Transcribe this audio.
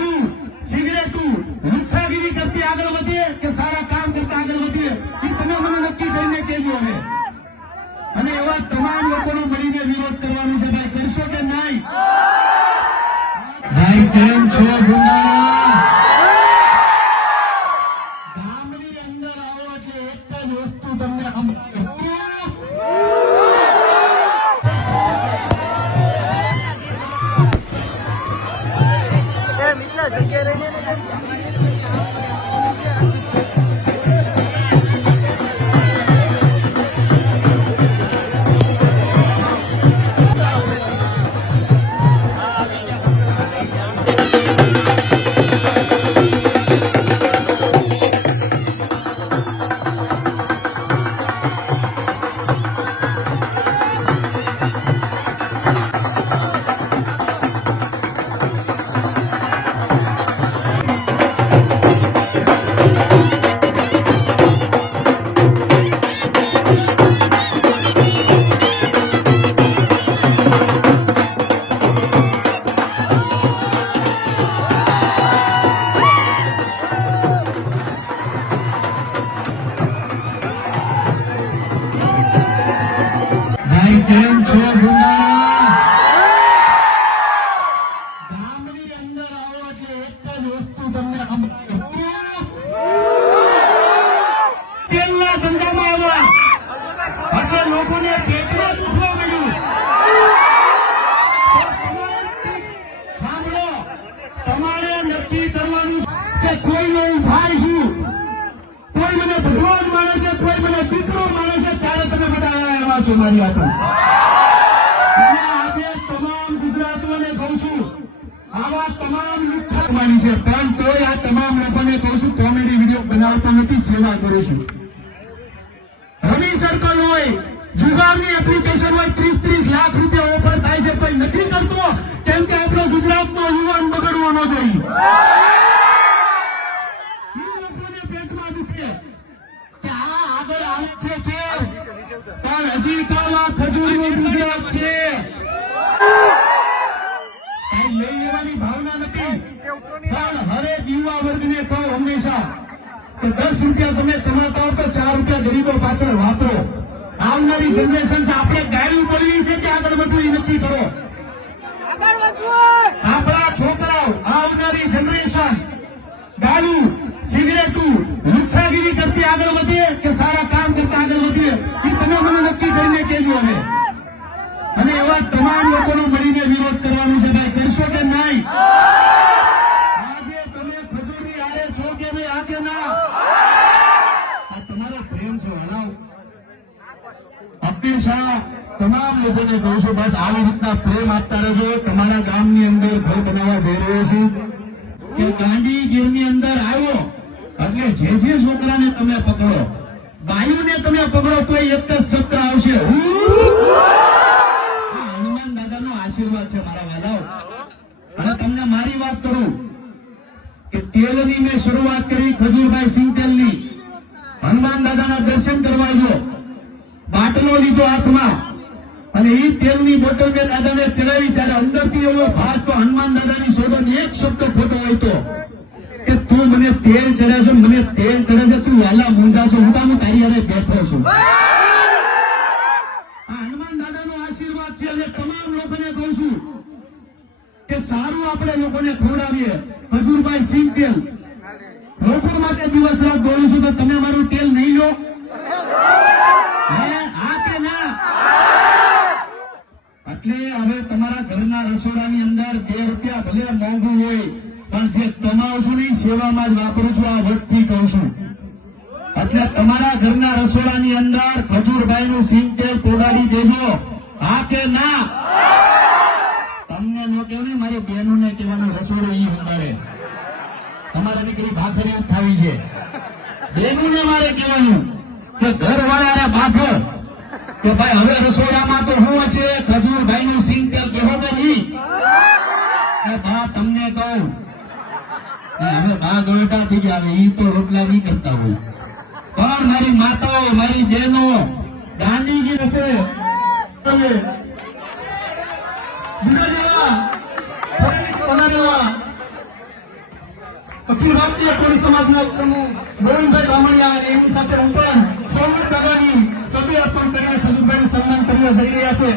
દારૂ સિગરેટું લુખ્ખાગીરી કરતી આગળ વધીએ કે સારા કામ કરતા આગળ વધીએ? એ તમે મને નક્કી કરીને કહેજો હવે. અને એવા તમામ લોકોનો મળીને વિરોધ કરવાનો છે ભાઈ કરશો કે નહીં? ભાઈ કેમ છો ગામની અંદર આવો એટલે એક જ વસ્તુ તમને Thank you. ગામની અંદર આવો એટલે એક જ વસ્તુ તમને તેલના ધંધામાં આવ્યા. એટલે લોકોને પેટમાં દુખવા મળ્યું. સાંભળો. તમારે નક્કી કરવાનું કે કોઈનો હું ભાઈ છું. કોઈ મને ભગવાન માને છે, કોઈ મને દીકરો માને છે, ત્યારે તમે બધા આવ્યા છો મારી આગળ આવા તમામ લુખ્ખા છે. પણ તોય આ છું કોઈ દુખે હજી તો આ ખજૂરનું ગુજરાત છે કઈ લઈ લેવાની ભાવના નથી પણ હરેક યુવા વર્ગને કહો હંમેશા કે દસ રૂપિયા તમે કમાતા હો તો ચાર રૂપિયા ગરીબો પાછળ વાપરો. આવનારી જનરેશન આપણે ગાયું કરવી છે કે આગળ વધવું એ નક્કી કરો. આપણા છોકરાઓ આવનારી જનરેશન ગાયું સિગરેટું લુખ્ખાગીરી કરતી આગળ વધીએ કે સારા કામ કરતા આગળ વધીએ? એ તમે મને નક્કી કરીને કહેજો હવે. અને એવા તમામ લોકોનો મળીને વિરોધ કરવાનો છે ભાઈ કરશો કે નહીં આજે તમે ખજૂરની આરે છો કે નહીં આ કે ના આ તમારો પ્રેમ છે હલાવ અપીલ શાહ, તમામ લોકોને કહું છું, બસ આવી રીતના પ્રેમ આપતા રહેજો. તમારા ગામની અંદર ઘર બનાવવા જઈ રહ્યો છું. કે ગાંધીગીરની અંદર આવ્યો, એટલે જે જે છોકરાને તમે પકડો બાયુને તમે પકડો તો એક જ શબ્દ આવશે હનુમાન દાદાનો આશીર્વાદ છે મારા વાલાઓ. અને તમને મારી વાત કરું કે તેલની મેં શરૂઆત કરી ખજૂરભાઈ સિંહ તેલની હનુમાન દાદાના દર્શન કરવા બાટલો લીધો હાથમાં. અને એ તેલની બોટલ મેં દાદાને ચડાવી ત્યારે અંદરથી એવો ભાસ હનુમાન દાદાની શોધન એક શબ્દ ખોટો હોય તો કે તું મને તેલ ચડે મને તેલ ચડે તું વહેલા મૂંઝા હું હું તારી હારે બેઠો છું. આશીર્વાદ છે તમામ લોકોને કહું છું કે સારું આપણે લોકોને ખવડાવીએ. હજુરભાઈ સિંહ તેલ. લોકો માટે દિવસ રાત દોડું છું, તો તમે મારું તેલ નહીં લો હે? હા કે ના એટલે હવે તમારા ઘરના રસોડાની અંદર બે રૂપિયા ભલે મોંઘું હોય, પણ જે કમાવું છું ને સેવામાં જ વાપરું છું, આ વખતથી કહું છું. એટલે તમારા ઘરના રસોડાની અંદર ખજૂરભાઈ નું સિંગ તેલ પોડાડી દેજો. હા કે ના? તમને ન કહેવું ને, મારી બહેનો ને કહેવાનું રસોડું ઈ ઉતારે તમારે દીકરી ભાખરી ઉઠાવી છે. બહેનો ને મારે કહેવાનું કે ઘર વાળા ભાખર. કે ભાઈ, હવે રસોડામાં તો શું છે ખજૂરભાઈ નું સિંગ તેલ કહો કે નહીં એ બા તમને કહું એ હવે બા ગોયટા થઈ આવે એ તો રોટલા નહીં કરતા હોય પણ મારી માતાઓ, મારી બહેનો, ગાંધીજી હશે. અખિલ ભારતીય કોળી સમાજના પ્રમુખ ગોવિંદભાઈ બામણિયા અને એમની સાથે હું પણ સોમનાથ દાદાની સભ્ય અર્પણ કરીને સજુભાઈનું સન્માન કરવા જઈ રહ્યા છે